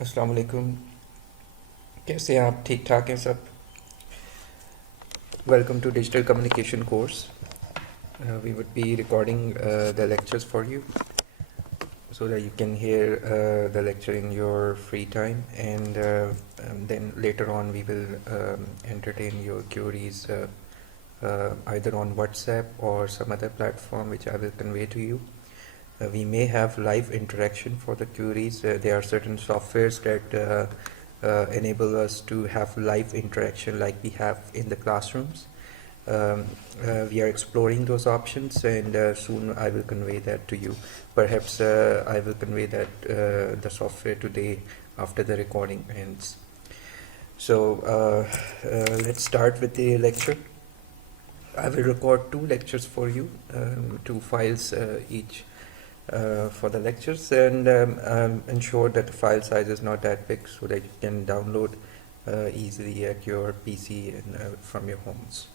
अस्सलाम वालेकुम। कैसे हैं आप? ठीक ठाक हैं सब? Welcome to Digital Communication course. We would be recording the lectures for you so that you can hear the lecture in your free time, and then later on we will entertain your queries either on WhatsApp or some other platform which I will convey to you. We may have live interaction for the queries. There are certain softwares that enable us to have live interaction like we have in the classrooms. We are exploring those options, and soon I will convey that to you. Perhaps I will convey that the software today after the recording ends. So let's start with the lecture. I will record 2 lectures for you, 2 files each for the lectures, and ensure that the file size is not that big so that you can download easily at your PC and from your homes.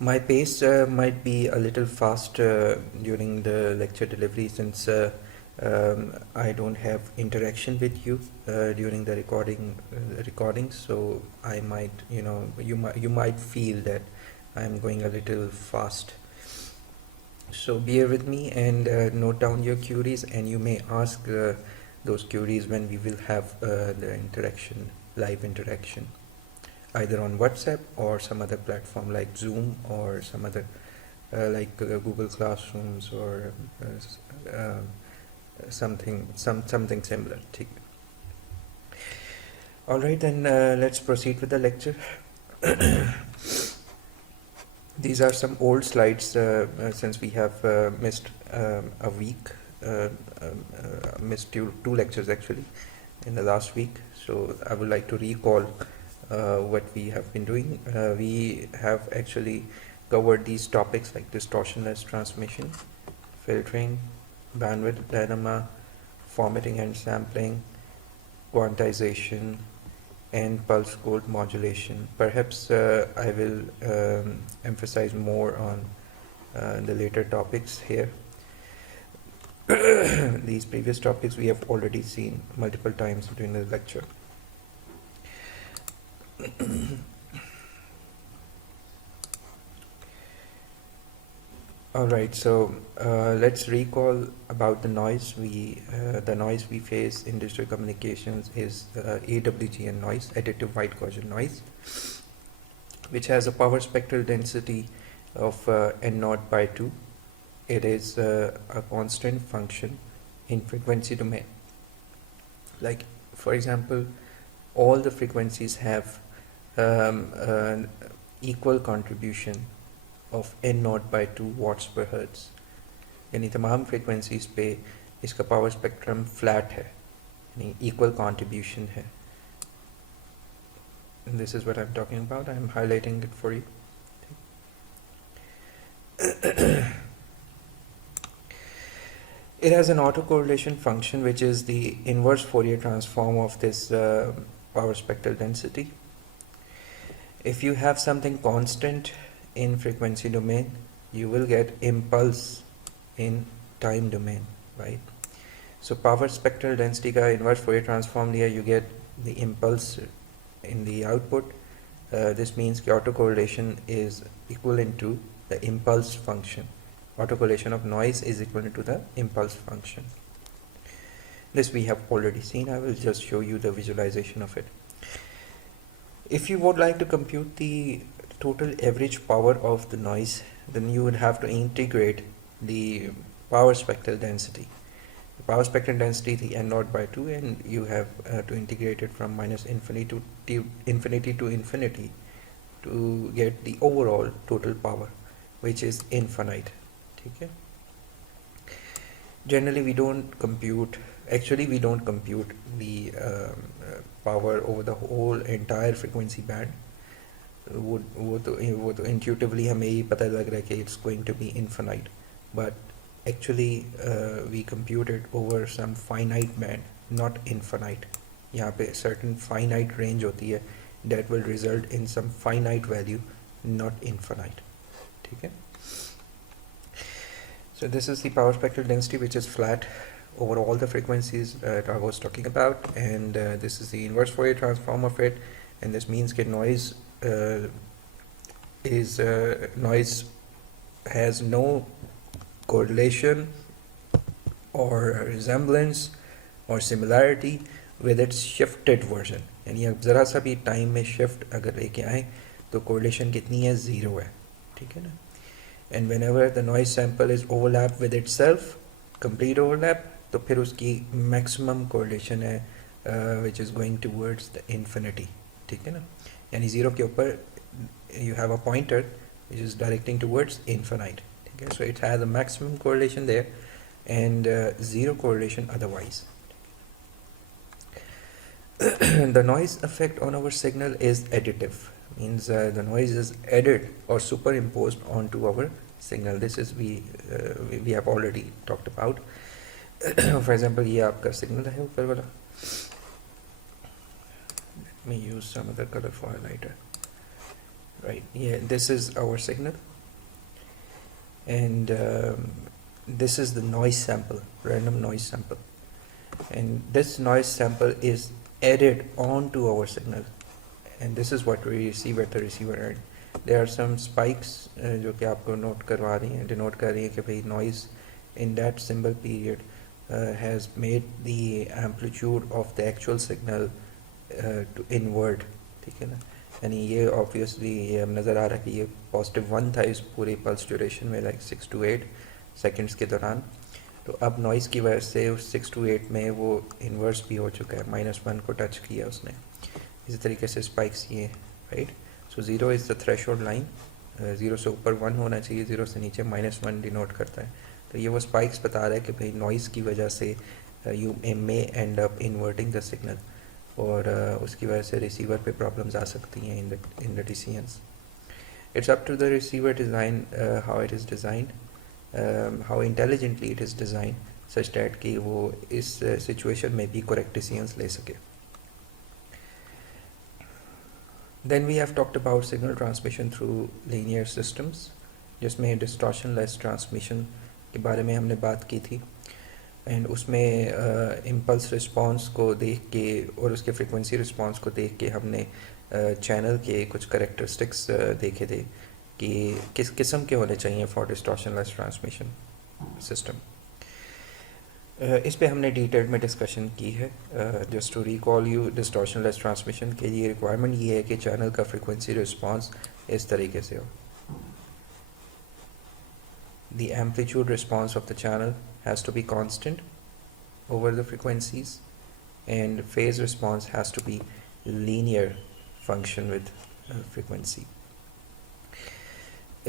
My pace might be a little fast during the lecture delivery, since I don't have interaction with you during the recording, so I might, you might feel that I'm going a little fast. So bear with me and note down your queries, and you may ask those queries when we will have the live interaction, either on WhatsApp or some other platform like Zoom or some other like Google Classrooms or something similar. All right, then let's proceed with the lecture. These are some old slides since we have missed a week, missed two lectures actually in the last week. So I would like to recall what we have been doing. We have actually covered these topics like distortionless transmission, filtering, bandwidth dilemma, formatting and sampling, quantization, and pulse code modulation. Perhaps I will emphasize more on the later topics here. These previous topics we have already seen multiple times during the lecture. Alright, so let's recall about the noise. The noise we face in digital communications is AWGN noise, additive white Gaussian noise, which has a power spectral density of N0 by 2. It is a constant function in frequency domain. Like, for example, all the frequencies have equal contribution of N0 by 2 watts per hertz. यानी तमाम frequencies पे इसका power spectrum flat है, यानी equal contribution है. And this is what I'm talking about. I'm highlighting it for you. It has an autocorrelation function which is the inverse Fourier transform of this power spectral density. If you have something constant in frequency domain, you will get impulse in time domain, right? So power spectral density का inverse Fourier transform लिया, you get the impulse in the output. This means कि autocorrelation is equivalent to the impulse function. Autocorrelation of noise is equivalent to the impulse function. This we have already seen. I will just show you the visualization of it. If you would like to compute the total average power of the noise, then you would have to integrate the power spectral density. The power spectral density is N0 by 2, and you have to integrate it from minus infinity to infinity to get the overall total power, which is infinite. Okay? Generally we don't compute the power over the whole entire frequency band. वो तो intuitively हमें ही पता लग रहा है कि it's going to be infinite, but actually we compute it over some finite band, not infinite. यहाँ पे certain finite range होती है that will result in some finite value, not infinite. ठीक है? So this is the power spectral density, which is flat over all the frequencies that I was talking about, and this is the inverse Fourier transform of it, and this means that noise noise has no correlation or resemblance or similarity with its shifted version. यानी अब ज़रा सा भी time में shift अगर लेके आए तो कोरिलेशन कितनी है, ज़ीरो है, ठीक है ना. And when ever the noise sample is overlap with it self, complete overlap, तो फिर उसकी मैक्सिमम कोरिलेशन है which is going towards the infinity, ठीक है ना. यानी ज़ीरो के ऊपर you have a pointer which is directing towards infinite, okay? So it has a maximum correlation there and zero correlation otherwise. The noise effect on our signal is additive, means the noise is added or superimposed onto our signal. This is we have already talked about. For example, ये आपका signal है ऊपर वाला. Let me use some other colorful highlighter. Right, yeah, this is our signal, and this is the noise sample, random noise sample, and this noise sample is added onto our signal, and this is what we receive at the receiver end. There are some spikes जो कि आपको note करवा रही हैं, denote कर रही हैं कि भाई noise in that symbol period has made the amplitude of the actual signal to invert, ठीक है ना. यानी ये ऑब्वियसली ये नज़र आ रहा है कि ये +1 था इस पूरे पल्स ड्यूरेशन में, लाइक 6 to 8 सेकेंड्स के दौरान. तो अब नॉइज़ की वजह से उस 6 to 8 में वो इन्वर्स भी हो चुका है, -1 को टच किया उसने. इसी तरीके से स्पाइक्स ये, right. So 0 is the threshold line, 0 से ऊपर 1 होना चाहिए, 0 से नीचे -1 डिनोट करता है. तो ये वो स्पाइक्स बता रहा है कि भाई नॉइज़ की वजह से you may and up inverting the signal, और उसकी वजह से रिसीवर पे प्रॉब्लम्स आ सकती हैं in the decisions. It's up to the receiver design, how it is designed, how intelligently it is design such that कि वो इस सिचुएशन में भी करेक्ट डिसीजंस ले सके. Then we have talked about signal transmission through linear systems, जिसमें distortion less transmission के बारे में हमने बात की थी. एंड उसमें इम्पल्स रिस्पॉन्स को देख के और उसके फ्रीक्वेंसी रिस्पॉन्स को देख के हमने चैनल के कुछ करेक्टरिस्टिक्स देखे थे कि किस किस्म के होने चाहिए for distortion less transmission system. इस पे हमने डिटेल में डिस्कशन की है. Just to recall you, distortion less transmission के लिए रिक्वायरमेंट ये है कि चैनल का फ्रीक्वेंसी रिस्पॉन्स इस तरीके से हो. The amplitude response of the channel has to be constant over the frequencies, and phase response has to be linear function with frequency.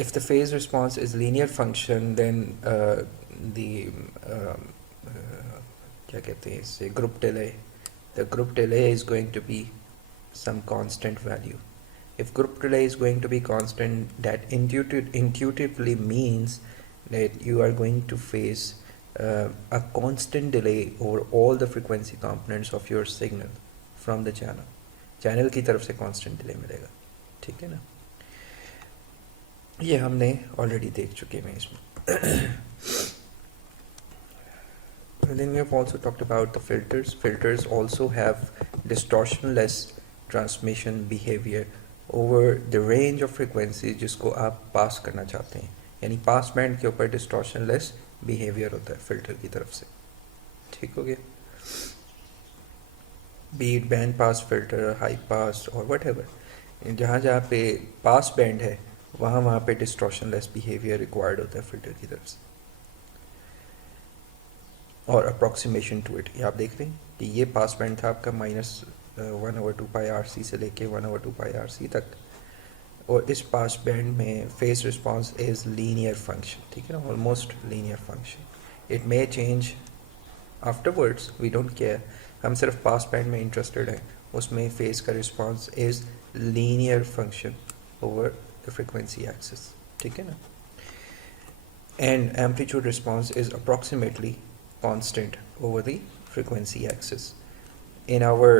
If the phase response is linear function, then क्या कहते हैं इसे, group delay, the group delay is going to be some constant value. If group delay is going to be constant, that intuitively means that you are going to face a constant delay over all the frequency components of your signal from the channel. Channel की तरफ से constant delay मिलेगा, ठीक है ना. ये हमने already देख चुके हैं इसमें. Then we have also talked about the filters. Filters also have distortionless transmission behavior over the range of frequencies जिसको आप पास करना चाहते हैं. यानी पास बैंड के ऊपर डिस्टॉर्शन लेस बिहेवियर होता है फिल्टर की तरफ से, ठीक हो गया. Be it band pass filter, high pass और वट एवर, जहाँ पे पास बैंड है वहाँ पे डिस्टॉर्शन लेस बिहेवियर रिक्वायर्ड होता है फिल्टर की तरफ से. और अप्रॉक्सीमेशन टू इट, ये आप देख रहे हैं कि ये पास बैंड था आपका -1/2πRC से लेके 1/2πRC तक, और इस पास बैंड में phase response is linear function, ठीक है ना, almost linear function. It may change afterwards, we don't care, हम सिर्फ पास बैंड में इंटरेस्टेड हैं. उसमें फेस का response is linear function over the frequency axis, ठीक है ना. And amplitude response is approximately constant over the frequency axis in our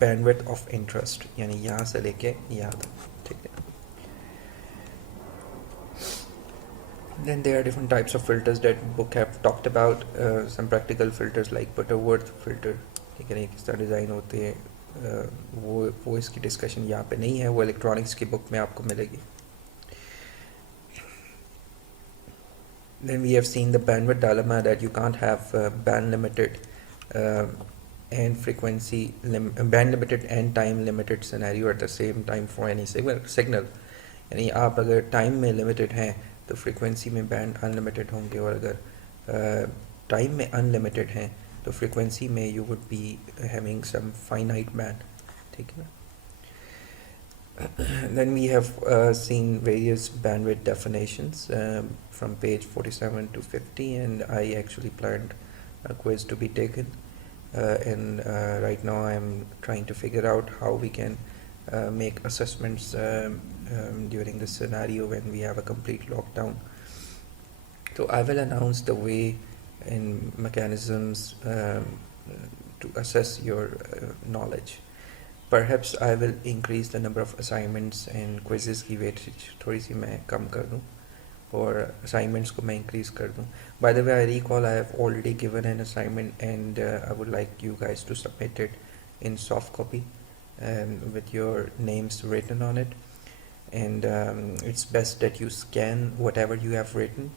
bandwidth of interest, यानी यहाँ से लेके यहाँ तक, ठीक है. Then there are different types of filters that book have talked about. Some practical filters like Butterworth filter, ठीक है, किस तरह डिज़ाइन होते हैं, वो इसकी डिस्कशन यहाँ पे नहीं है, वो इलेक्ट्रॉनिक्स की बुक में आपको मिलेगी. Then we have seen the bandwidth dilemma, that you can't have band limited and band limited and time limited scenario at the same time for any signal. यानी आप अगर टाइम में लिमिटेड हैं तो फ्रीक्वेंसी में बैंड अनलिमिटेड होंगे, और अगर टाइम में अनलिमिटेड हैं तो फ्रीक्वेंसी में you would be having some finite band, ठीक है ना. Then we have seen various bandwidth definitions from page 47 to 50, and I actually planned a quiz to be taken, and right now I am trying to figure out how we can make assessments during this scenario when we have a complete lockdown. So I will announce the way and mechanisms to assess your knowledge. Perhaps I will increase the number of assignments and quizzes की weightage थोड़ी सी मैं कम कर दूँ, और assignments को मैं increase कर दूँ. By the way, I recall I have already given an assignment, and I would like you guys to submit it in soft copy with your names written on it. And it's best that you scan whatever you have written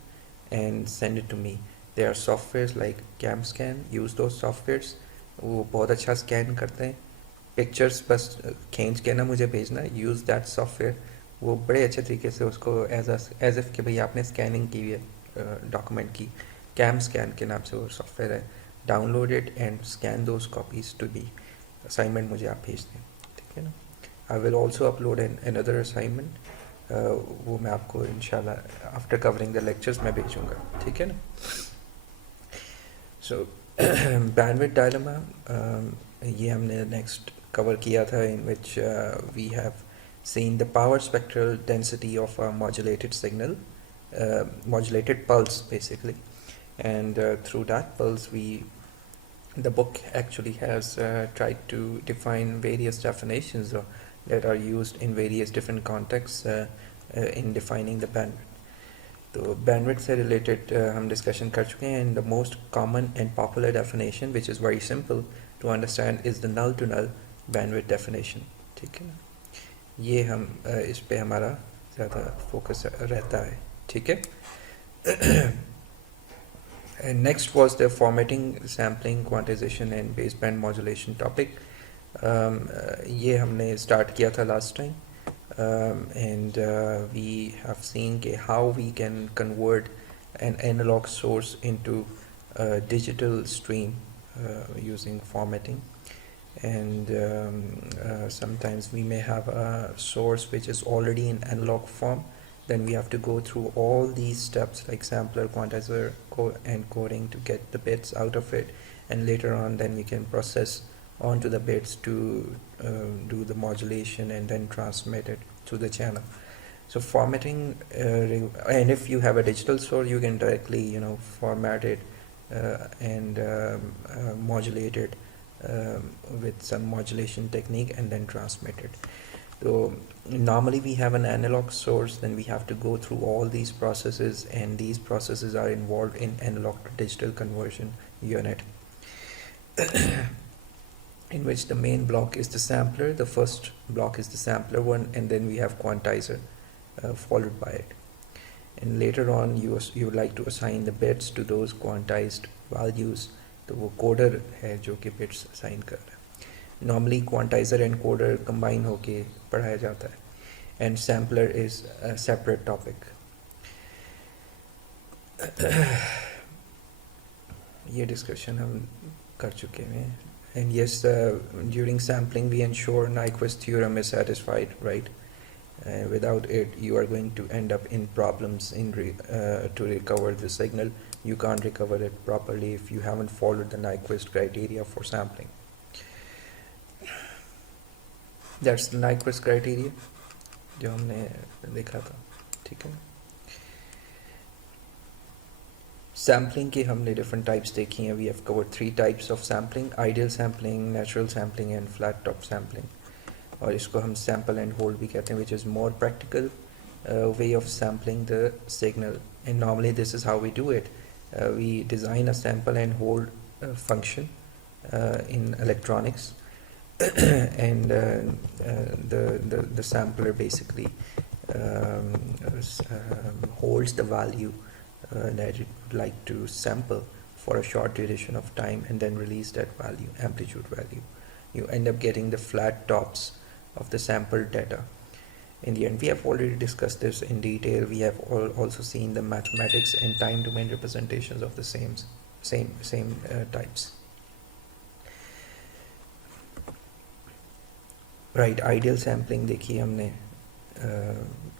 and send it to me. There are softwares like CamScan. Use those softwares. वो बहुत अच्छा scan करते हैं. Pictures बस खींच के ना मुझे भेजना. Use that software. वो बड़े अच्छे तरीके से उसको एज इफ़ कि भाई आपने स्कैनिंग की हुई है डॉक्यूमेंट की. CamScan के नाम से वो सॉफ्टवेयर है. Download it and scan those copies to be. Assignment मुझे आप भेज दें, ठीक है ना. I will also upload another assignment. वो मैं आपको इंशाल्लाह आफ्टर कवरिंग द लेक्चर्स मैं भेजूँगा, ठीक है ना. सो bandwidth dilemma, ये हमने नेक्स्ट कवर किया था, in which we have seen the power spectral density of a modulated signal, modulated pulse basically, and through that pulse the book actually has tried to define various definitions that are used in various different contexts in defining the bandwidth. तो bandwidth से related हम discussion कर चुके हैं, and the most common and popular definition, which is very simple to understand, is the null to null bandwidth definition, ठीक है ना. ये हम इस पे हमारा ज़्यादा फोकस रहता है, ठीक है. And next was the formatting, sampling, quantization and baseband modulation topic. ये हमने start किया था last time, and we have seen how we can convert an analog source into a digital stream using formatting. And sometimes we may have a source which is already in analog form. Then we have to go through all these steps like sampler, quantizer, and coding to get the bits out of it, and later on then we can process onto the bits to do the modulation and then transmit it to the channel. So formatting, and if you have a digital source, you can directly format it and modulate it with some modulation technique and then transmit it. So normally we have an analog source, then we have to go through all these processes, and these processes are involved in analog to digital conversion unit, in which the main block is the sampler. The first block is the sampler one, and then we have quantizer followed by it. And later on you would like to assign the bits to those quantized values. तो वो coder है जो कि bits assign कर रहा है. Normally quantizer and coder combine होके पढ़ाया जाता है, and sampler is a separate topic. ये discussion हम कर चुके हैं. And yes, during sampling we ensure Nyquist theorem is satisfied, right? Without it you are going to end up in problems to recover the signal. You can't recover it properly if you haven't followed the Nyquist criteria for sampling. That's the Nyquist criteria जो हमने देखा था, ठीक है. Sampling के हमने different types देखी हैं. We have covered 3 types of sampling: ideal sampling, natural sampling and flat top sampling. और इसको हम sample and hold भी कहते हैं, which is more practical way of sampling the signal And normally this is how we do it. We design a sample and hold function in electronics, and the sampler basically holds the value that it would like to sample for a short duration of time, and then release that value, amplitude value. You end up getting the flat tops of the sampled data. In the end, we have already discussed this in detail. We have also seen the mathematics and time domain representations of the same types. Right, ideal sampling देखी हमने,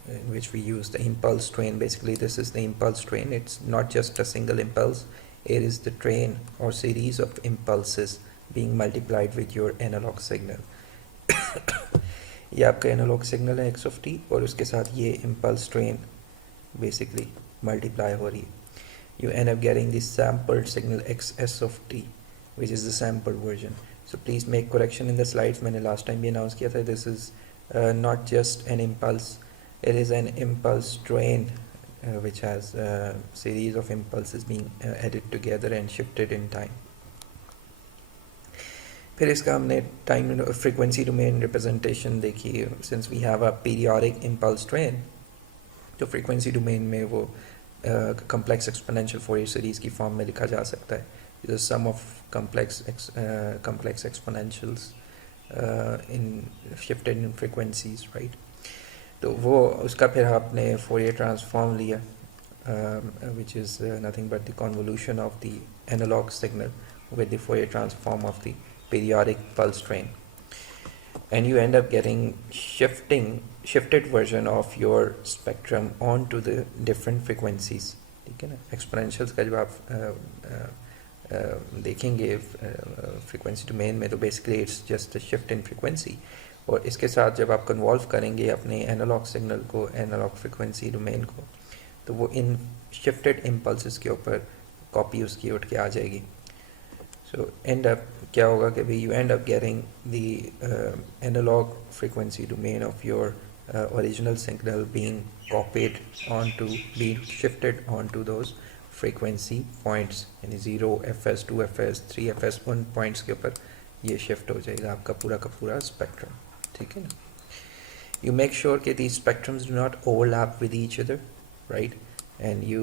in which we use the impulse train. Basically, this is the impulse train. It's not just a single impulse. It is the train or series of impulses being multiplied with your analog signal. ये आपका analogue signal है x of t, और उसके साथ ये impulse train basically multiply हो रही है. You end up getting the sampled signal xs of t, which is the sampled version. So please make correction in the slides. मैंने last time भी announce किया था, this is not just an impulse, it is an impulse train which has a series of impulses being added together and shifted in time. फिर इसका हमने time frequency domain representation देखी. Since we have a periodic impulse train, तो frequency domain में वो complex exponential Fourier series की form में लिखा जा सकता है. The sum of complex exponentials in shifted in frequencies, right. तो वो उसका फिर आपने फोरियर ट्रांसफॉर्म लिया, which is nothing but the convolution of the analog signal with the Fourier transform of the periodic pulse train, and you end up getting shifted version of your spectrum onto the different frequencies. ठीक है ना. एक्सपोनेंशियल्स का जब आप देखेंगे frequency domain में, तो basically it's just a shift in frequency, और इसके साथ जब आप कन्वॉल्व करेंगे अपने एनालॉग सिग्नल को, एनालॉग फ्रीक्वेंसी डोमेन को, तो वो इन शिफ्टेड इम्पल्सेस के ऊपर कॉपी उसकी उठ के आ जाएगी. सो एंड अप क्या होगा कि भाई you end up getting the analog frequency domain of your original signal being copied onto, being shifted onto those frequency points, यानी 0, fs, 2 fs, 3 fs, उन points के ऊपर ये shift हो जाएगा आपका पूरा का पूरा spectrum. ठीक है ना. You make sure that these spectrums do not overlap with each other, right? And you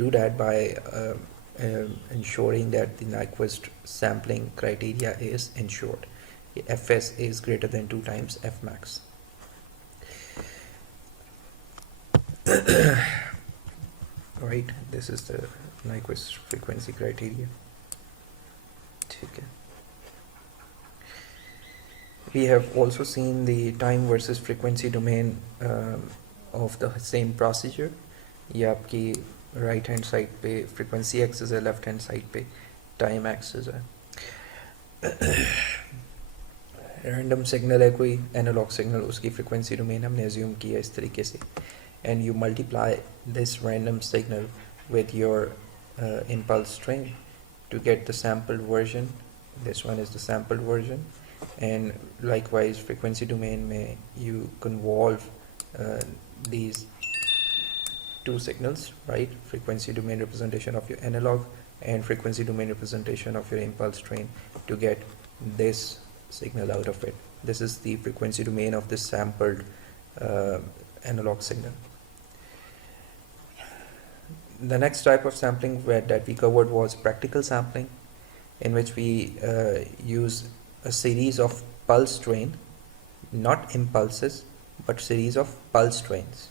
do that by ensuring that the Nyquist sampling criteria is ensured. Fs is greater than 2 times f max. Right, this is the Nyquist frequency criteria. ठीक है. We have also seen the time versus frequency domain of the same procedure. ये आपकी right hand side पे frequency axis है, left hand side पे time axis है. Random signal है कोई analog signal, उसकी frequency domain हमने assume किया इस तरीके से, and you multiply this random signal with your impulse train to get the sampled version. This one is the sampled version, and likewise frequency domain में you convolve these two signals, right? Frequency domain representation of your analog and frequency domain representation of your impulse train to get this signal out of it. This is the frequency domain of this sampled analog signal. The next type of sampling that we covered was practical sampling, in which we use a series of pulse train, not impulses, but series of pulse trains.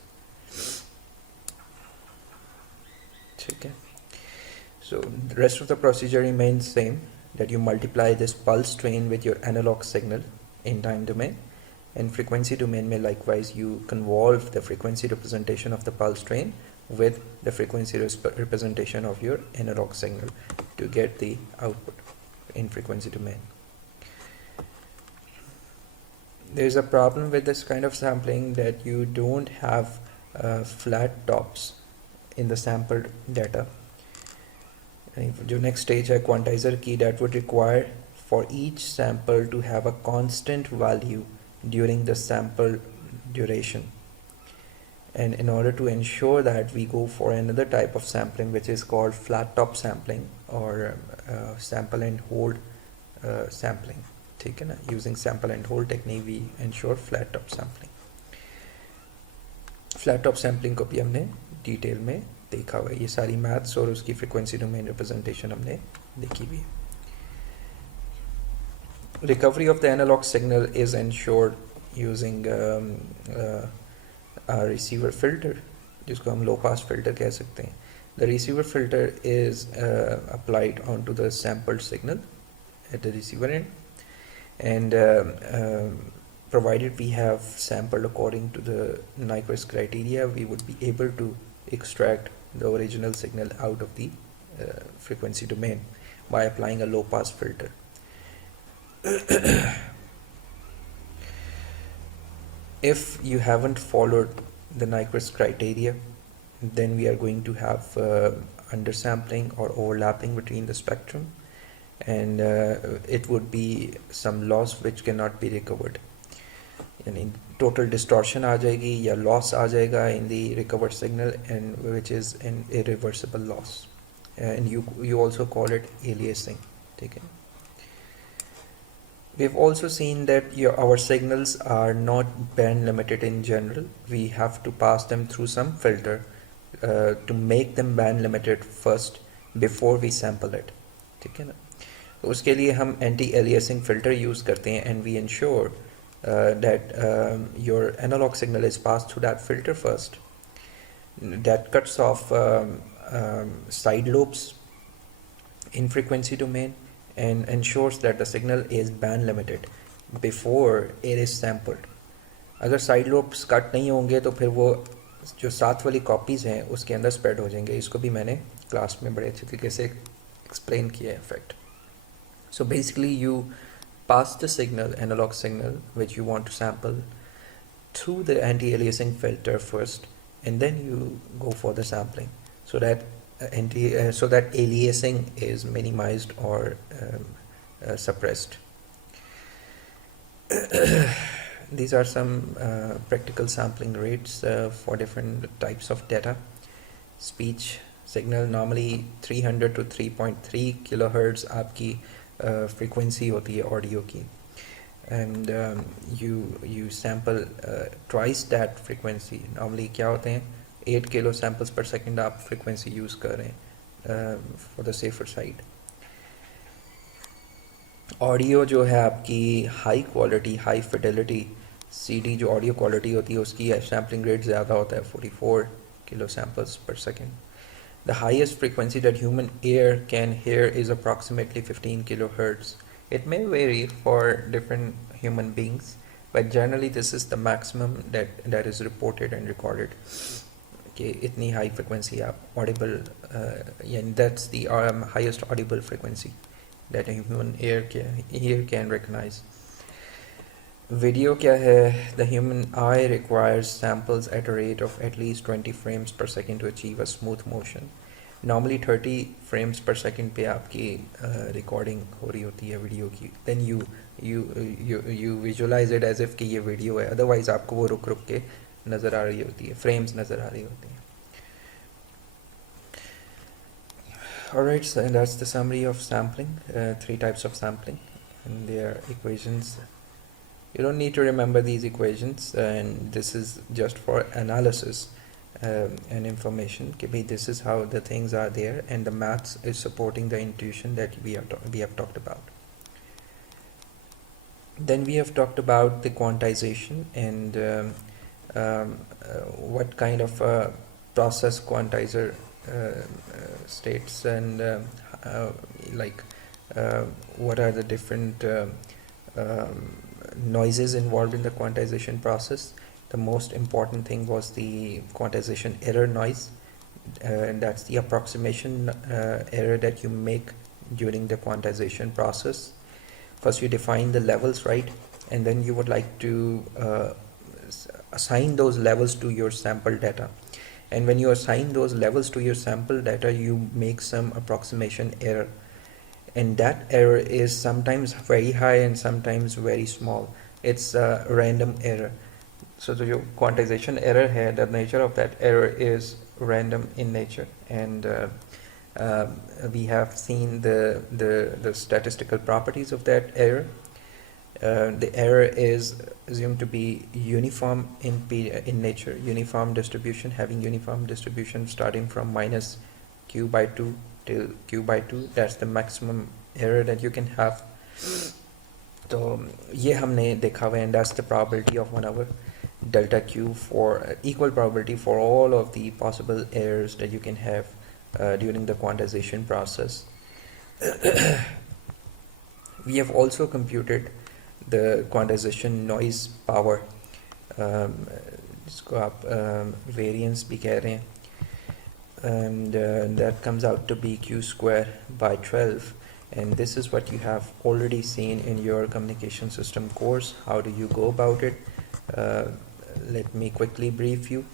Okay. So the rest of the procedure remains same, that you multiply this pulse train with your analog signal in time domain, and frequency domain may likewise you convolve the frequency representation of the pulse train with the frequency representation of your analog signal to get the output in frequency domain. There is a problem with this kind of sampling, that you don't have flat tops in the sampled data. जो next stage है quantizer की, that would require for each sample to have a constant value during the sample duration. And in order to ensure that, we go for another type of sampling which is called flat top sampling or sample and hold sampling. ठीक है ना, using sample and hold technique we ensure flat top sampling. Flat top sampling को भी हमने detail में देखा हुआ है, ये सारी मैथ्स और उसकी फ्रीक्वेंसी डोमेन रिप्रेजेंटेशन हमने देखी हुई है. Recovery of the analog signal is ensured using receiver filter, जिसको हम लो पास फिल्टर कह सकते हैं. The receiver filter is applied on to the sampled signal at the receiver end, and provided we have sampled according to the Nyquist criteria, we would be able to extract the original signal out of the frequency domain by applying a low pass filter. If you haven't followed the Nyquist criteria, then we are going to have undersampling or overlapping between the spectrum, and it would be some loss which cannot be recovered. यानी total distortion आ जाएगी या loss आ जाएगा in the recovered signal, and which is an irreversible loss, and you also call it aliasing. ठीक है. We've also seen that our signals are not band limited in general. We have to pass them through some filter to make them band limited first before we sample it. ठीक है ना. तो उसके लिए हम anti aliasing filter use करते हैं, and we ensure that your analog signal is passed through that filter first. That cuts off side lobes in frequency domain and ensures that the signal is band limited before it is sampled. अगर side lobes cut नहीं होंगे तो फिर वो जो साथ वाली copies हैं उसके अंदर स्प्रेड हो जाएंगे. इसको भी मैंने क्लास में बड़े अच्छे तरीके से एक्सप्लेन किया है effect. So basically you pass the signal, analog signal, which you want to sample through the anti-aliasing filter first, and then you go for the sampling, so that so that aliasing is minimized or suppressed. These are some practical sampling rates for different types of data. Speech signal normally 300 to 3.3 kilohertz आपकी frequency होती है audio की, and you sample twice that frequency. Normally क्या होते हैं, 8 kilo samples per second आप frequency use कर रहे हैं for the safer side. Audio जो है आपकी high quality high Fidelity CD जो ऑडियो क्वालिटी होती है उसकी सैम्पलिंग रेट ज़्यादा होता है, 44 kilo samples per second. The highest frequency that human ear can hear is approximately 15 kilohertz. It may vary for different human beings, but generally this is the maximum that is reported and recorded. Okay, itni high frequency आप audible, and that's the highest audible frequency that a human ear can recognize. Video क्या है? The human eye requires samples at a rate of at least 20 frames per second to achieve a smooth motion. Normally 30 frames per second पे आपकी recording हो रही होती है video की. Then you visualize it as if कि ये video है. Otherwise आपको वो रुक रुक के नज़र आ रही होती है, frames नज़र आ रही होती हैं. Alright, so that's the summary of sampling. 3 types of sampling and their equations. You don't need to remember these equations, and this is just for analysis and information. This is how the things are there, and the maths is supporting the intuition that we have talked about. Then we have talked about the quantization and what kind of process quantizer states, and what are the different noises involved in the quantization process. The most important thing was the quantization error noise, and that's the approximation error that you make during the quantization process. First you define the levels, right, and then you would like to assign those levels to your sample data, and when you assign those levels to your sample data you make some approximation error, and that error is sometimes very high and sometimes very small. It's a random error. So the जो quantization error है, the nature of that error is random in nature, and uh, we have seen the statistical properties of that error. The error is assumed to be uniform in nature, uniform distribution, having uniform distribution starting from minus q by 2 till q by 2. That's the maximum error that you can have. तो ये हमने देखा हुआ है, and that's the probability of 1 over delta q for equal probability for all of the possible errors that you can have during the quantization process. We have also computed the quantization noise power, जिसको आप variance भी कह रहे हैं, and that comes out to be q square by 12, and this is what you have already seen in your communication system course. How do you go about it? Let me quickly brief you.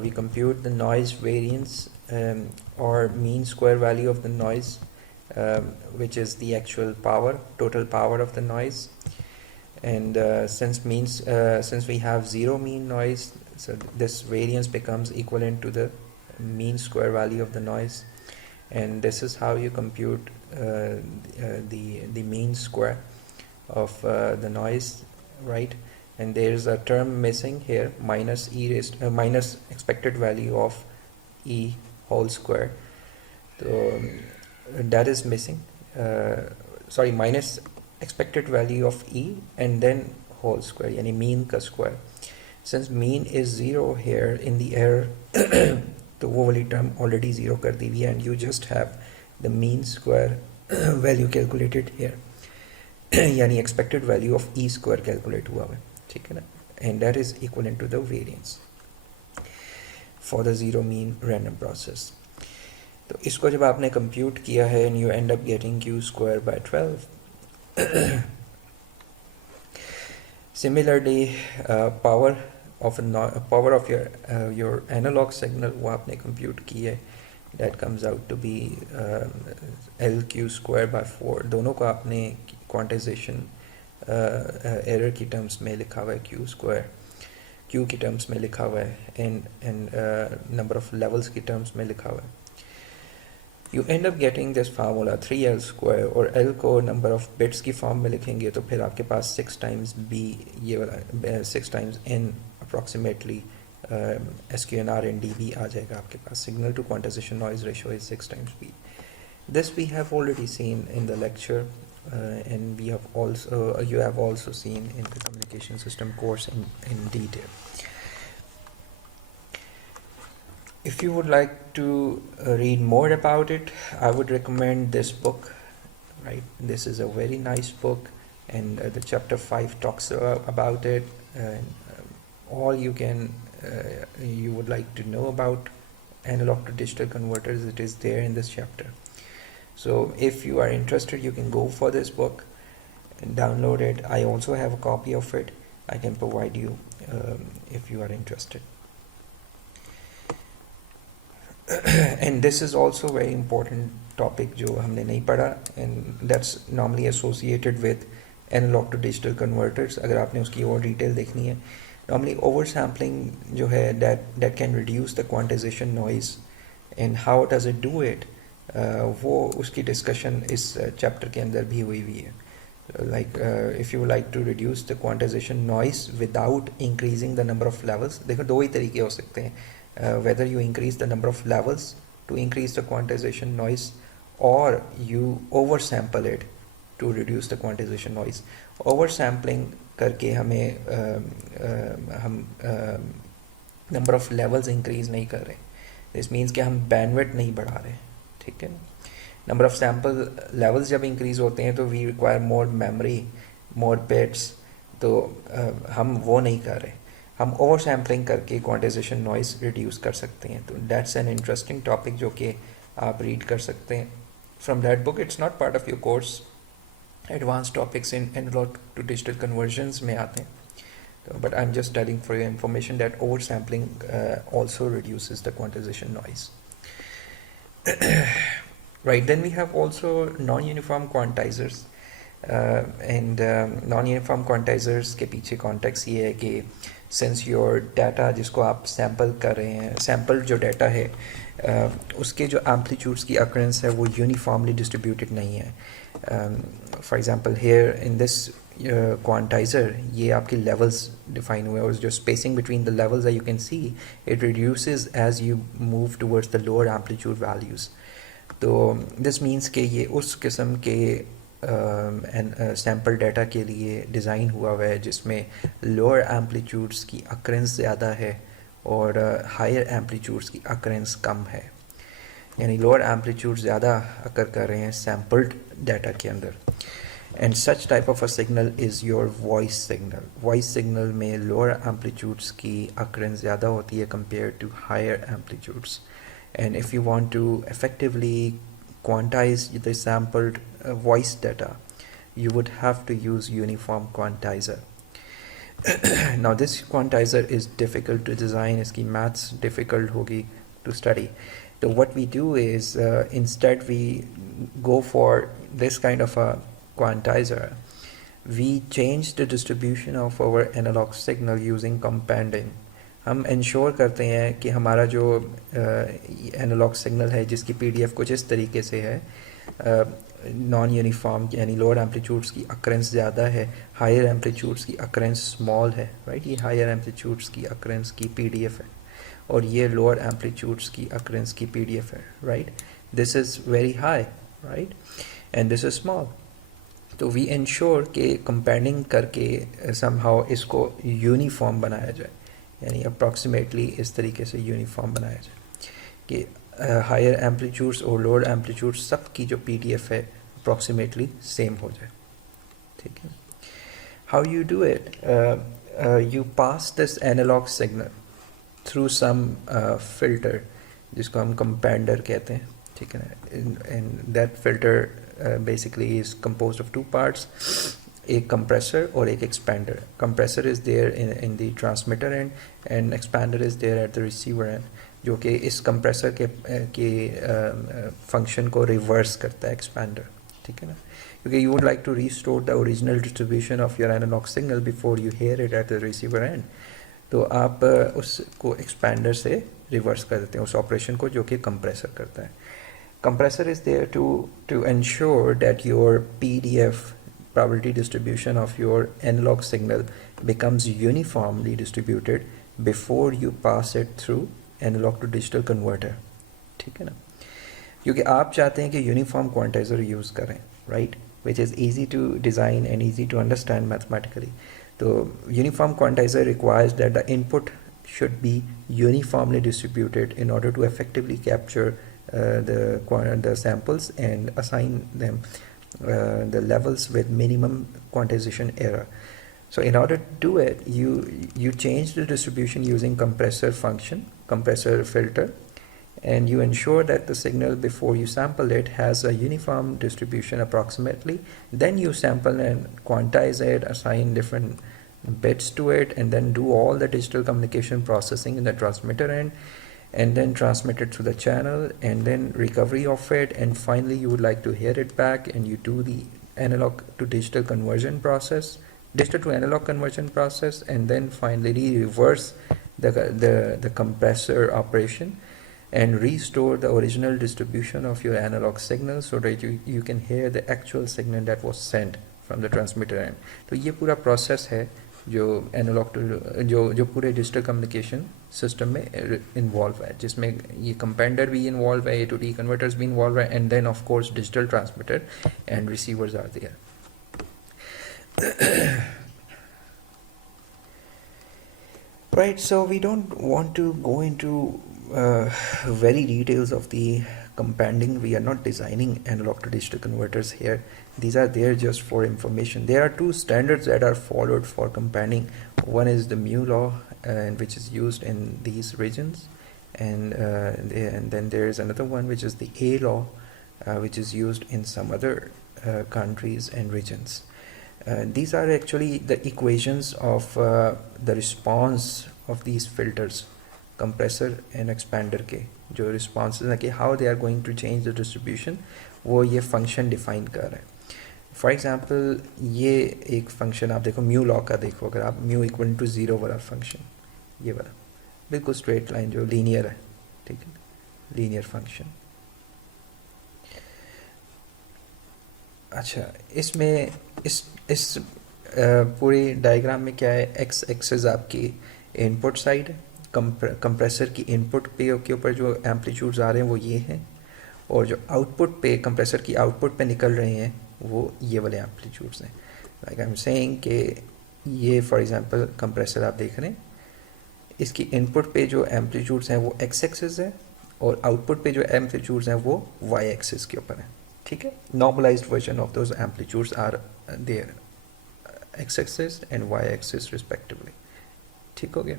We compute the noise variance, or mean square value of the noise, which is the actual power, total power of the noise. And since we have zero mean noise, so this variance becomes equivalent to the mean square value of the noise, and this is how you compute the mean square of the noise, right? And there is a term missing here, minus minus expected value of e whole square. So that is missing. Sorry, minus expected value of e and then whole square, yani mean ka square. Since mean is 0 here in the error, तो वो वाली term already 0 कर दी हुई है, and you just have the mean square value calculated here, यानी expected value of e square calculate हुआ है, ठीक है ना, and that is equivalent to the variance for the zero mean random process. तो इसको जब आपने compute किया है, and you end up getting q square by 12. Similarly, power of your analog signal वो आपने compute की है, that comes out to be LQ square by 4. दोनों को आपने quantization error की terms में लिखा हुआ है, Q square, Q की terms में लिखा हुआ है, and number of levels की terms में लिखा हुआ है. You end up getting this formula 3L square, और L को number of bits की form में लिखेंगे तो फिर आपके पास 6 times B, ये वाला 6 times N approximately SQNR and dB आ जाएगा आपके पास. Signal to quantization noise ratio is 6 times B. This we have already seen in the lecture, and we have also you have also seen in the communication system course in detail. If you would like to read more about it, I would recommend this book, right? This is a very nice book, and the chapter 5 talks about it, and all you would like to know about analog to digital converters, it is there in this chapter. So if you are interested, you can go for this book and download it. I also have a copy of it. I can provide you if you are interested. And this is also very important topic जो हमने नहीं पढ़ा, and that's normally associated with analog to digital converters. अगर आपने उसकी और detail देखनी है, normally oversampling जो है that can reduce the quantization noise, and how does it do it, वो उसकी discussion इस chapter के अंदर भी हुई है. Like if you would like to reduce the quantization noise without increasing the number of levels, देखो दो ही तरीके हो सकते हैं. Whether you increase the number of levels to increase the quantization noise, or you oversample it to reduce the quantization noise. Oversampling करके हम number of levels increase नहीं कर रहे. This means कि हम bandwidth नहीं बढ़ा रहे, ठीक है. Number of sample levels जब increase होते हैं तो we require more memory, more bits, तो हम वो नहीं कर रहे. हम ओवर सैम्पलिंग करके क्वांटाइजेशन नॉइस रिड्यूस कर सकते हैं. तो दैट्स एन इंटरेस्टिंग टॉपिक जो कि आप रीड कर सकते हैं from that book. It's not part of your course. Advance topics in analogue to digital conversions में आते हैं, तो but I am just telling for your information that oversampling also reduces the quantization noise. Right, then we have also non uniform quantizers, and non uniform quantizers के पीछे context ये है कि since your data जिसको आप sample कर रहे हैं, sample जो data है उसके जो amplitudes की occurrence है वो uniformly distributed नहीं है. For example here in this quantizer ये आपकी levels define हुए हैं और जो spacing between the levels that you can see it reduces as you move towards the lower amplitude values. तो this means कि ये उस किस्म के सैम्पल डाटा के लिए डिज़ाइन हुआ हुआ है जिसमें लोअर एम्पलीट्यूड्स की अक्रेंस ज़्यादा है और हायर एम्पलीट्यूड्स की अक्रेंस कम है, यानी लोअर एम्पलीट्यूड ज़्यादा अकर कर रहे हैं सैम्पल्ड डाटा के अंदर. And such type of a signal is your voice signal. Voice signal में लोअर एम्पलीट्यूड्स की अक्रेंस ज़्यादा होती है compare to higher amplitudes. And if you want to effectively quantize the sampled voice data, you would have to use uniform quantizer. Now this quantizer is difficult to design, iski maths difficult hogi to study. So what we do is instead we go for this kind of a quantizer. We change the distribution of our analog signal using companding. हम ensure करते हैं कि हमारा जो analogue signal है जिसकी PDF कुछ इस तरीके से है, नॉन यूनिफॉर्म यानी लोअर एम्पलीट्यूड्स की अक्रेंस ज़्यादा है, हायर एम्पलीट्यूड्स की अक्रेंस स्मॉल है, राइट. ये हायर एम्पलीट्यूड्स की अक्रेंस की पीडीएफ है और ये लोअर एम्पलीट्यूड्स की अक्रेंस की पीडीएफ है, right. This is very high, right, and this is small. तो वी इंश्योर कि कंपेयरिंग करके समहाउ इसको यूनिफॉर्म बनाया जाए, यानी अप्रॉक्सीमेटली इस तरीके से यूनिफॉर्म बनाया जाए कि हायर एम्पलीट्यूड्स और लोअर एम्पलीट्यूड्स सब की जो पीडीएफ है अप्रॉक्सीमेटली सेम हो जाए, ठीक है. How you do it, you pass this analog signal through some filter जिसको हम कंपेंडर कहते हैं, ठीक है ना. And that filter basically is composed of two parts, एक कंप्रेसर और एक expander. Compressor is there in the transmitter end and expander is there at the receiver end, जो कि इस कंप्रेसर के फंक्शन को रिवर्स करता है एक्सपेंडर, ठीक है ना. क्योंकि you would like to restore the original distribution of your analog signal before you hear it at the receiver end. तो आप उसको एक्सपेंडर से रिवर्स कर देते हैं उस ऑपरेशन को जो कि कंप्रेसर करता है. Compressor is there to ensure that your PDF probability distribution of your analog signal becomes uniformly distributed before you pass it through analog to digital converter, ठीक है ना. क्योंकि आप चाहते हैं कि यूनिफॉर्म क्वांटाइजर यूज़ करें, right, which is easy to design and easy to understand mathematically. तो uniform quantizer requires that the input should be uniformly distributed in order to effectively capture the samples and assign them the levels with minimum quantization error. So in order to do it, you change the distribution using compressor function, compressor filter, and you ensure that the signal before you sample it has a uniform distribution approximately. Then you sample and quantize it, assign different bits to it, and then do all the digital communication processing in the transmitter end, and then transmit it through the channel, and then recovery of it, and finally you would like to hear it back, and you do the analog to digital conversion process, digital to analog conversion process, and then finally reverse the compressor operation and restore the original distribution of your analog signal so that you can hear the actual signal that was sent from the transmitter end. तो ये पूरा process है जो analogue to जो पूरे digital communication system में involve है, जिसमें ये कंपेंडर भी इन्वॉल्व है, ए टू डी कन्वर्टर्स भी इन्वॉल्व है, and then of course digital transmitter and receivers are there. Right, so we don't want to go into very details of the companding. We are not designing analog to digital converters here. These are there just for information. There are two standards that are followed for companding. One is the mu law, which is used in these regions, and then there is another one which is the A law, which is used in some other countries and regions. These are actually the equations of the response of these filters, compressor and expander के जो responses हैं कि how they are going to change the distribution, वो ये function define कर रहे हैं. For example ये एक फंक्शन आप देखो म्यू लॉ का, देखो अगर आप म्यू इक्वल टू 0 वाला फंक्शन, ये वाला बिल्कुल स्ट्रेट लाइन जो लीनियर है, ठीक है, लीनियर फंक्शन। अच्छा, इसमें इस पूरी डायग्राम में क्या है, एक्स एक्सिस आपकी इनपुट साइड है, कंप्रेसर की इनपुट पे के ऊपर जो एम्पलीट्यूड्स आ रहे हैं वो ये हैं, और जो आउटपुट पे कंप्रेसर की आउटपुट पे निकल रहे हैं वो ये वाले एम्पलीट्यूड्स हैं। लाइक आई एम सेइंग कि ये फॉर एग्जांपल कंप्रेसर आप देख रहे हैं, इसकी इनपुट पे जो एम्पलीट्यूड्स हैं वो एक्स एक्सिस है, और आउटपुट पे जो एम्पलीट्यूड्स हैं वो वाई एक्सिस के ऊपर है, ठीक है। Normalized version of those amplitudes are there X axis and Y axis respectively, ठीक हो गया।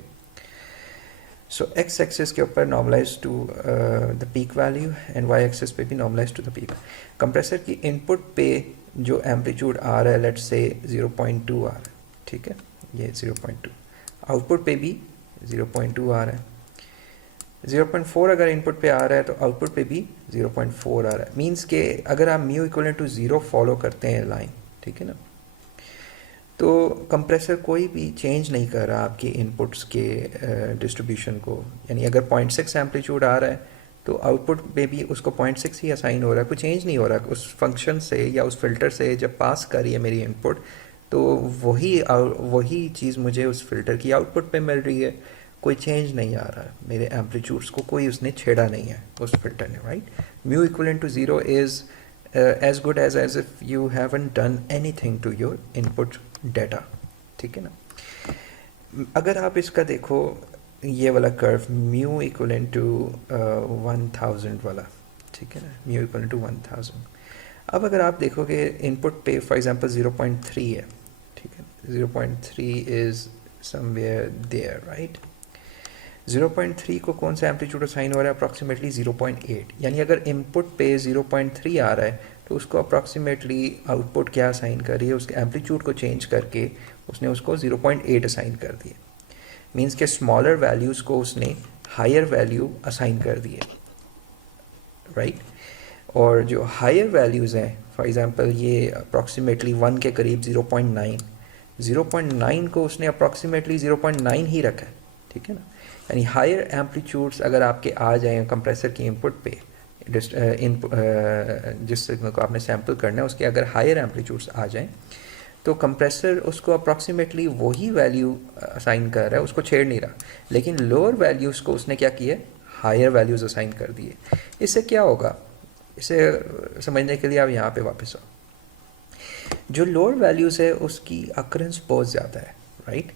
सो एक्स एक्सिस के ऊपर normalize to the peak value and Y axis पे भी normalize to the peak. Compressor की इनपुट पे जो एम्पलीट्यूड आ रहा है लेट्स से 0.2 आ रहा है, ठीक है, ये 0.2, आउटपुट पे भी 0.2 आ रहा है, 0.4 अगर इनपुट पे आ रहा है तो आउटपुट पे भी 0.4 आ रहा है। मींस के अगर आप म्यू इक्वल टू 0 फॉलो करते हैं लाइन, ठीक है ना, तो कंप्रेसर कोई भी चेंज नहीं कर रहा आपके इनपुट्स के डिस्ट्रीब्यूशन को। यानी अगर 0.6 एम्पलीट्यूड आ रहा है तो आउटपुट पे भी उसको 0.6 ही असाइन हो रहा है, कुछ चेंज नहीं हो रहा उस फंक्शन से या उस फिल्टर से जब पास कर रही है मेरी इनपुट, तो वही चीज़ मुझे उस फिल्टर की आउटपुट पे मिल रही है, कोई चेंज नहीं आ रहा है, मेरे एम्पलीट्यूड्स को कोई उसने छेड़ा नहीं है उस फिल्टर ने, right. Mu equal to 0 is as good as if you haven't done anything to your input data, ठीक है ना। अगर आप इसका देखो ये वाला कर्व म्यू इक्वल टू 1000 वाला, ठीक है ना, म्यू इक्वल टू 1000। अब अगर आप देखोगे इनपुट पे फॉर एग्जांपल 0.3 है, ठीक है, 0.3 इज समवेयर देयर, राइट। 0.3 को कौन सा एम्पलीट्यूड असाइन हो रहा है, अप्रॉक्सीमेटली 0.8। यानी अगर इनपुट पे 0.3 आ रहा है तो उसको अप्रॉक्सीमेटली आउटपुट क्या असाइन कर रही है, उसके एम्पलीट्यूड को चेंज करके उसने उसको 0.8 असाइन कर दिए। मींस के स्मॉलर वैल्यूज़ को उसने हायर वैल्यू असाइन कर दिए, राइट। और जो हायर वैल्यूज़ हैं फॉर एग्जांपल ये अप्रॉक्सीमेटली 1 के करीब 0.9 को उसने अप्रॉक्सीमेटली 0.9 ही रखा है, ठीक है ना। यानी हायर एम्पलीट्यूड्स अगर आपके आ जाएँ कंप्रेसर की इनपुट पे, जिस सिग्नल को आपने सैम्पल करना है उसके अगर हायर एम्पलीट्यूड्स आ जाएं तो कंप्रेसर उसको अप्रॉक्सीमेटली वही वैल्यू असाइन कर रहा है, उसको छेड़ नहीं रहा, लेकिन लोअर वैल्यूज़ को उसने क्या किया, हायर वैल्यूज़ असाइन कर दिए। इससे क्या होगा, इसे समझने के लिए आप यहाँ पे वापस आओ। जो लोअर वैल्यूज़ है उसकी अकरेंस बहुत ज़्यादा है, राइट।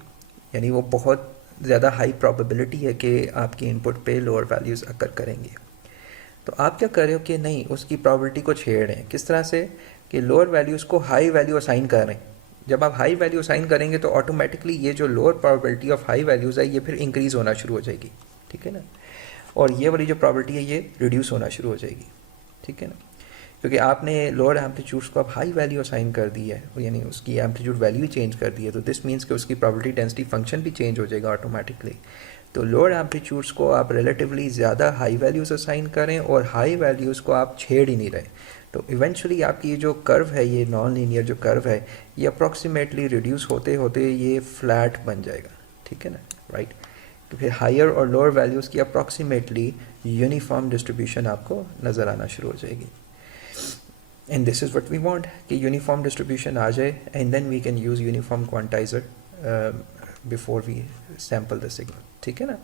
यानी वो बहुत ज़्यादा हाई प्रोबेबिलिटी है कि आपकी इनपुट पे लोअर वैल्यूज़ अकर करेंगे। तो आप क्या कर रहे हो कि नहीं, उसकी प्रोबेबिलिटी को छेड़ रहे हैं। किस तरह से कि लोअर वैल्यूज़ को हाई वैल्यू असाइन कर रहे हैं। जब आप हाई वैल्यू असाइन करेंगे तो ऑटोमेटिकली ये जो lower probability of high values है ये फिर इंक्रीज़ होना शुरू हो जाएगी, ठीक है ना। और ये वाली जो प्रोबेबिलिटी है ये रिड्यूस होना शुरू हो जाएगी, ठीक है ना, क्योंकि आपने लोअर एम्पलीट्यूड्स को अब हाई वैल्यू असाइन कर दी है, यानी उसकी एम्पलीट्यूड वैल्यू चेंज कर दी है, तो दिस मीन्स कि उसकी प्रोबेबिलिटी डेंसिटी फंक्शन भी चेंज हो जाएगा ऑटोमेटिकली। तो लोअर एम्पलीट्यूड्स को आप रिलेटिवली ज़्यादा हाई वैल्यूज़ असाइन करें और हाई वैल्यूज़ को आप छेड़ ही नहीं रहे, तो इवेंचुअली आपकी जो कर्व है, ये नॉन लीनियर जो कर्व है, ये अप्रॉक्सीमेटली रिड्यूस होते होते ये फ्लैट बन जाएगा, ठीक है ना, राइट। तो फिर हायर और लोअर वैल्यूज़ की अप्रॉक्सीमेटली यूनिफॉर्म डिस्ट्रीब्यूशन आपको नज़र आना शुरू हो जाएगी। And this is what we want कि यूनिफॉर्म डिस्ट्रीब्यूशन आ जाए, and then we can use uniform quantizer before we sample the signal, ठीक है ना।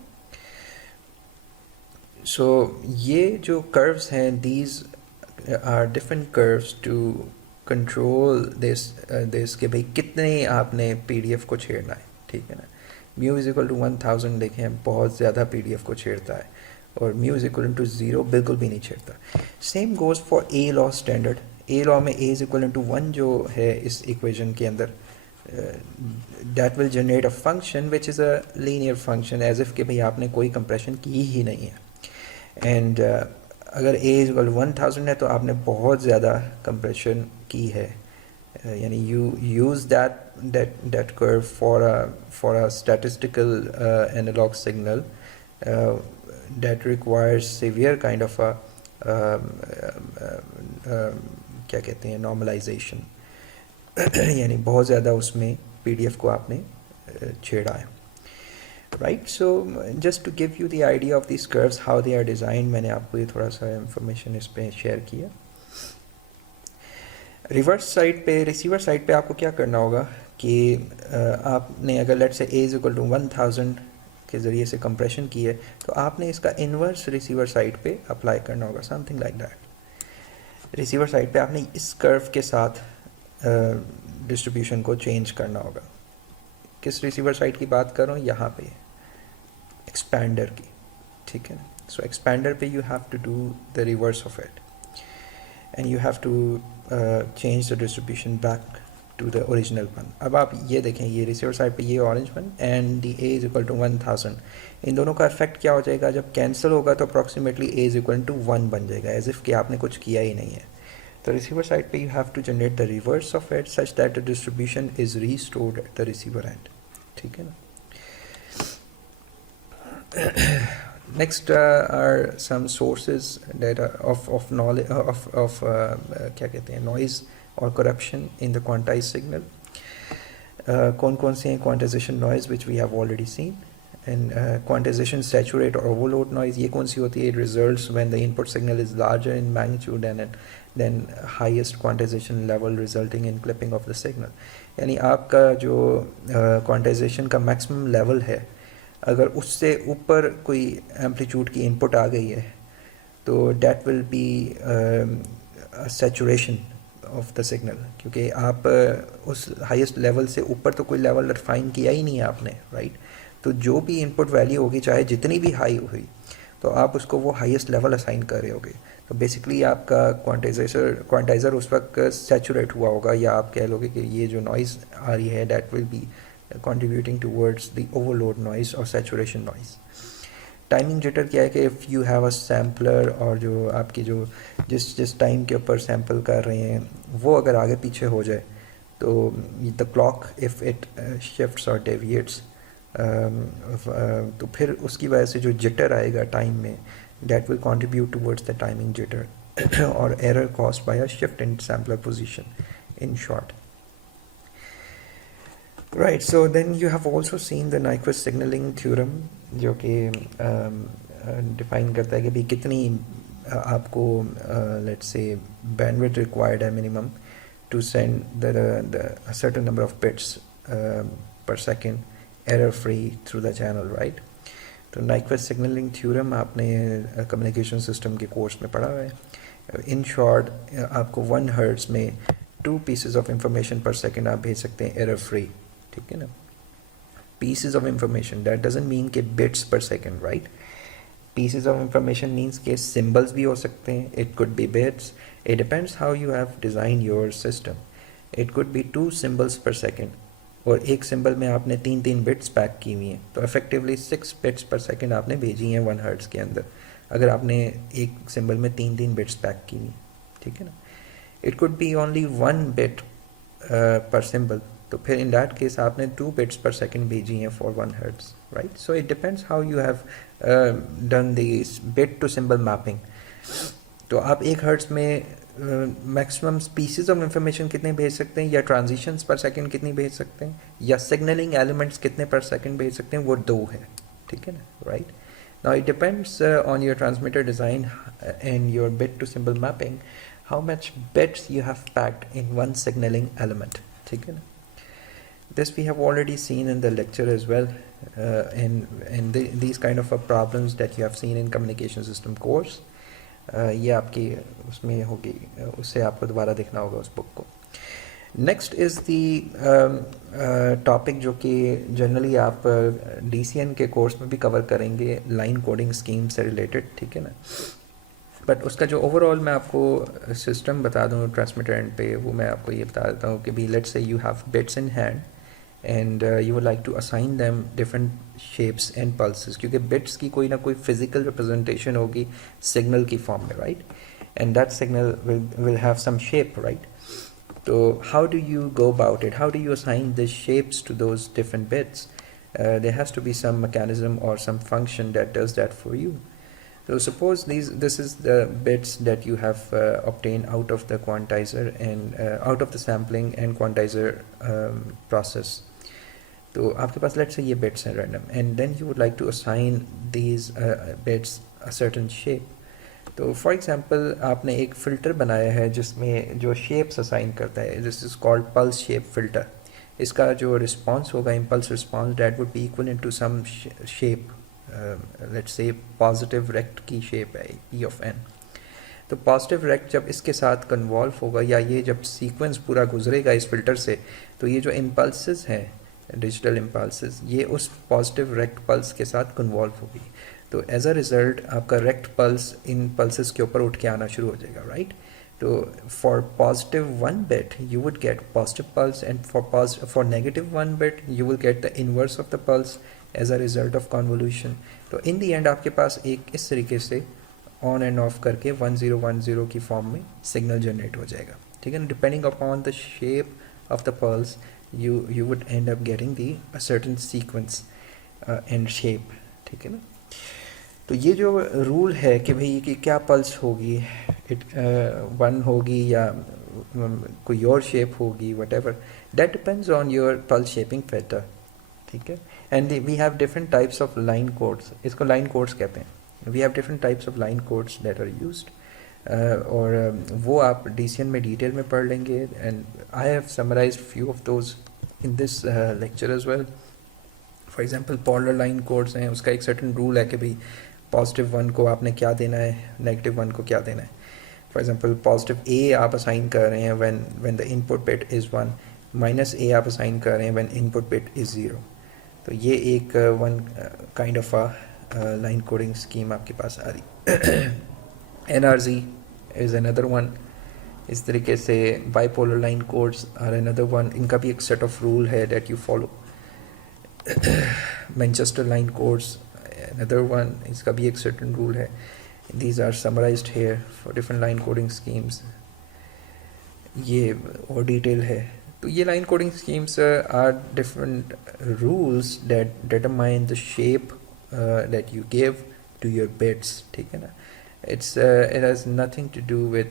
सो ये जो कर्व्स हैं, these are different curves to control this कि भाई कितने आपने पीडीएफ को छेड़ना है, ठीक है ना। म्यू इज इक्वल टू 1000 देखें बहुत ज़्यादा पीडीएफ को छेड़ता है, और म्यू इज इक्वल टू 0 बिल्कुल भी नहीं छेड़ता। Same goes for A law standard. A law में ए इज इक्वल टू 1 जो है इस इक्वेशन के अंदर, that will generate a function which is a linear function as if कि भाई आपने कोई compression की ही नहीं है। and अगर a is equal to 1000 है तो आपने बहुत ज़्यादा compression की है, यानी you use that curve for a statistical analog signal that requires severe kind of a क्या कहते हैं normalization, यानी बहुत ज़्यादा उसमें PDF को आपने छेड़ा है, right. So just to give you the idea of this curves how they are design, मैंने आपको ये थोड़ा सा इंफॉर्मेशन इस पर शेयर किया. रिवर्स साइड पे, रिसीवर साइड पे आपको क्या करना होगा कि आपने अगर लेट से a इज इक्वल टू 1000 के ज़रिए से कंप्रेशन की है, तो आपने इसका इन्वर्स रिसीवर साइड पे अप्लाई करना होगा, something like that. Receiver side पे आपने इस कर्व के साथ डिस्ट्रीब्यूशन को चेंज करना होगा. किस रिसीवर साइड की बात कर रहा हूँ, यहाँ पे एक्सपैंडर की, ठीक है ना. सो एक्सपैंडर पे you have to do the reverse of it and you have to change the distribution back to the original one. अब आप ये देखें, ये रिसीवर साइड पे ये orange one and the a is equal to 1000, इन दोनों का इफेक्ट क्या हो जाएगा, जब कैंसिल होगा तो approximately a is equal to 1 बन जाएगा, एज इफ कि आपने कुछ किया ही नहीं है. तो रिसीवर साइड पे you have to generate the reverse of it such that the distribution is restored at the receiver end, ठीक है ना. Next are some sources that are of knowledge of क्या कहते हैं, noise or corruption in the quantized signal. कौन से हैं, quantization noise which we have already seen, and quantization saturate or overload noise, ये कौन सी होती है, it results when the input signal is larger in magnitude and then highest quantization level resulting in clipping of the signal. यानी आपका जो quantization का maximum level है, अगर उससे ऊपर कोई एम्पलीट्यूड की इनपुट आ गई है तो that will be saturation of the signal, क्योंकि आप उस हाईएस्ट लेवल से ऊपर तो कोई लेवल रिफाइन किया ही नहीं है आपने, राइट. तो जो भी इनपुट वैल्यू होगी, चाहे जितनी भी हाई हुई, तो आप उसको वो हाईएस्ट लेवल असाइन कर रहे होगे. तो बेसिकली आपका क्वांटाइज़र उस वक्त सैचुरेट हुआ होगा, या आप कह लोगे कि ये जो नॉइज़ आ रही है that will be contributing towards the overload noise or saturation noise. Timing jitter क्या है कि if you have a sampler, और जो आपकी जो जिस टाइम के ऊपर सैम्पल कर रहे हैं वो अगर आगे पीछे हो जाए, तो the clock if it shifts और डेविएट्स, तो फिर उसकी वजह से जो जिटर आएगा टाइम में, that will contribute towards the timing jitter और error caused by a shift in sampler position, in short. Right, so then you have also seen the Nyquist signaling theorem, जो कि define करता है कि भी कितनी आपको let's say bandwidth required है minimum to send the a certain number of bits per second error free through the channel, right. तो Nyquist signaling theorem आपने communication system के कोर्स में पढ़ा है. In short, आपको 1 hertz में 2 pieces of information per second आप भेज सकते हैं error free, ठीक है ना. pieces of information, that doesn't mean कि bits per second, right. pieces of information means कि symbols भी हो सकते हैं, it could be bits, it depends how you have designed your system. it could be 2 symbols per second, और एक symbol में आपने 3 बिट्स पैक की हुई हैं, तो इफेक्टिवली 6 बिट्स पर सेकेंड आपने भेजी हैं 1 हर्ट्ज के अंदर, अगर आपने एक सिंबल में 3 बिट्स पैक की हुई, ठीक है ना. It could be only 1 bit पर सिंबल, तो फिर इन दैट केस आपने 2 बिट्स पर सेकेंड भेजी हैं for 1 hertz, right. So it depends how you have done this bit to symbol mapping. तो आप 1 हर्ट्ज में मैक्सिमम पीसेस ऑफ इंफॉर्मेशन कितने भेज सकते हैं, या ट्रांजिशंस पर सेकंड कितनी भेज सकते हैं, या सिग्नलिंग एलिमेंट्स कितने पर सेकंड भेज सकते हैं, वो 2 है, ठीक है ना, right. Now it depends on your transmitter design and your bit to symbol mapping, how much bits you have packed in 1 signaling element, ठीक है ना. This we have already seen in the lecture as well, and these kind of problems that you have seen in communication system course. ये आपकी उसमें होगी, उससे आपको दोबारा देखना होगा उस बुक को. नेक्स्ट इज़ दी टॉपिक जो कि जनरली आप DCN के कोर्स में भी कवर करेंगे, लाइन कोडिंग स्कीम से रिलेटेड, ठीक है ना. बट उसका जो ओवरऑल मैं आपको सिस्टम बता दूँ ट्रांसमीटर एंड पे, वो मैं आपको ये बता देता हूँ कि भी let's say you have bits in hand and you would like to assign them different shapes and pulses, क्योंकि bits की कोई ना कोई physical representation होगी signal की form में, right, and that signal will have some shape, right. So how do you go about it, how do you assign the shapes to those different bits? There has to be some mechanism or some function that does that for you. So suppose this is the bits that you have obtained out of the quantizer and out of the sampling and quantizer process. तो आपके पास let's say ये bits हैं random and then you would like to assign these bits a certain shape. तो for example आपने एक filter बनाया है जिसमें जो शेप्स असाइन करता है, this is called pulse shape filter. इसका जो रिस्पांस होगा, impulse response, that would be equal into some shape, let's say positive rect की शेप है ई ऑफ एन. तो पॉजिटिव रेक्ट जब इसके साथ कन्वॉल्व होगा या ये जब सीक्वेंस पूरा गुजरेगा इस फिल्टर से, तो ये जो इम्पल्सेस हैं डिजिटल इम्पल्सेस, ये उस पॉजिटिव रेक्ट पल्स के साथ कन्वॉल्व होगी. तो एज अ रिज़ल्ट आपका रेक्ट पल्स इन पल्सेस के ऊपर उठ के आना शुरू हो जाएगा, राइट. तो for positive one bit you would get positive pulse and for negative one bit you will get the inverse of the pulse as a result of convolution. तो इन दी एंड आपके पास एक इस तरीके से on end of करके 1010 की form में signal generate हो जाएगा, ठीक है ना. Depending upon the shape of the pulse you would end up getting a certain sequence and shape, ठीक है ना. तो ये जो रूल है कि भाई कि क्या पल्स होगी, वन होगी या कोई और शेप होगी, whatever, that depends on your pulse shaping filter, ठीक है. And we have different types of line codes, इसको line codes कहते हैं. We have different types of line codes that are used. और वो आप DCN में डिटेल में पढ़ लेंगे and I have summarized few of those in this lecture as well. For example polar line codes हैं, उसका एक सर्टेन रूल है कि भाई पॉजिटिव वन को आपने क्या देना है, नेगेटिव वन को क्या देना है. फॉर एग्जांपल पॉजिटिव ए आप असाइन कर रहे हैं when the input bit is 1, minus A आप असाइन कर रहे हैं व्हेन इनपुट बिट इज़ 0. तो ये एक one kind of a line coding scheme आपके पास आ रही. NRZ is another one. इस तरीके से bipolar line codes are another one. इनका भी एक set of rule है that you follow. Manchester line codes another one. इसका भी एक certain rule है. These are summarized here for different line coding schemes. ये और detail है. तो ये line coding schemes are different rules that determine the shape that you give to your bits, ठीक है ना. It has nothing to do with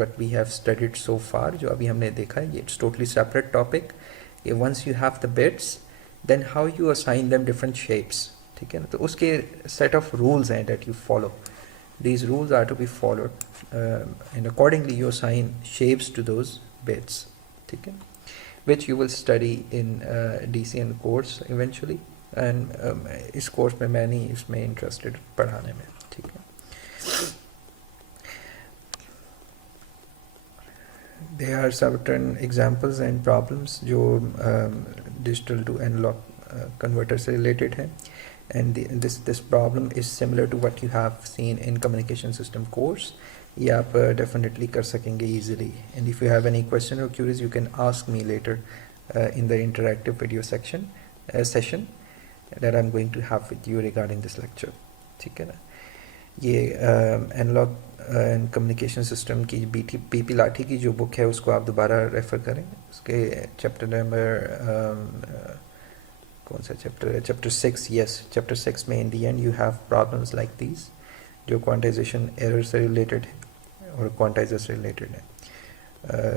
what we have studied so far, जो अभी हमने देखा है. It's totally separate topic. Once you have the bits, then how you assign them different shapes, ठीक है ना. तो उसके set of rules हैं that you follow. These rules are to be followed, and accordingly you assign shapes to those bits, ठीक है, which you will study in DCN course eventually. And इस course में मैं नहीं इसमें interested पढ़ाने में, ठीक है. There are certain examples and problems जो digital to analog converter से related है, and this problem is similar to what you have seen in communication system course. ये आप definitely कर सकेंगे easily. And if you have any question or queries, you can ask me later in the interactive video session that I'm going to have with you regarding this lecture, ठीक है ना. ये analogue and communication system की PP लाठी की जो book है उसको आप दोबारा रेफ़र करें. उसके चैप्टर नंबर कौन सा चैप्टर है, चैप्टर 6. यस, चैप्टर 6 में in the end you have problems like these जो क्वांटाइजेशन एरर से रिलेटेड है और क्वांटाइजर से रिलेटेड है.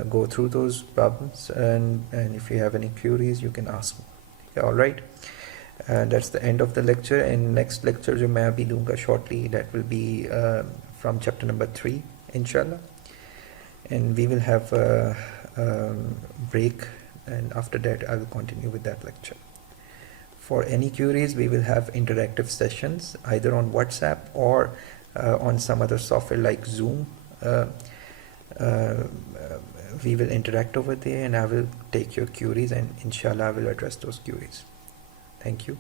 Go through those problems and if you have any queries you can ask me. Alright, that's the end of the lecture. And next lecture जो मैं अभी दूंगा shortly, that will be from chapter number 3 inshallah, and we will have a break, and after that I will continue with that lecture. For any queries we will have interactive sessions either on WhatsApp or on some other software like Zoom. We will interact over there and I will take your queries and inshallah I will address those queries. Thank you.